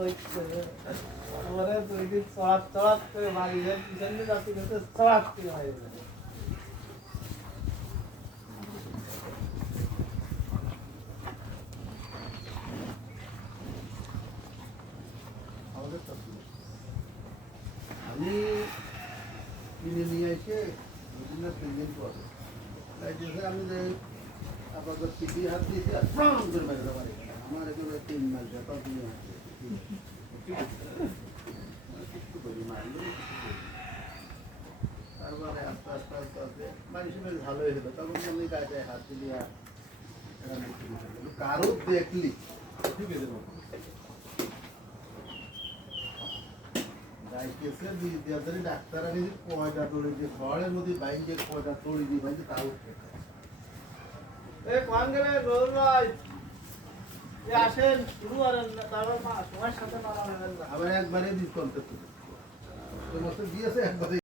আমারে দুই দিন চড়াত চড়াত করে বাড়ি যায় পিছনে যাচ্ছি কিন্তু চড়াত করে হয়ে যায় আমাদের আমি কিনে নিয়ে এসে দুদিন না 3 দিন পরে আমি যে আপাতত পিঠি হাত দিয়েছি আর প্রাণ করে বেড়ে পারি আমার এখানে 3 মাস ব্যাপার দিয়ে আসছে তারপরে আস্তে আস্তে আস্তে আস্তে মানুষের বেশ ভালোই হলো তখন আমি গায়ে হাত দিয়ে কারো দেখলি ঠিক আছে যাইতেছে ডাক্তার আগে কয়টা তোলে যে ঘরের মধ্যে বাইরে কয়টা তোলে দিয়ে বাইরে তাও এ কোন গেলে রোল ভাই এ আসেন শুরু করেন তারপর তোমার সাথে মারা হবে না আবার একবারে ডিসকাউন্ট করতে তো মত দিয়েছে একবারে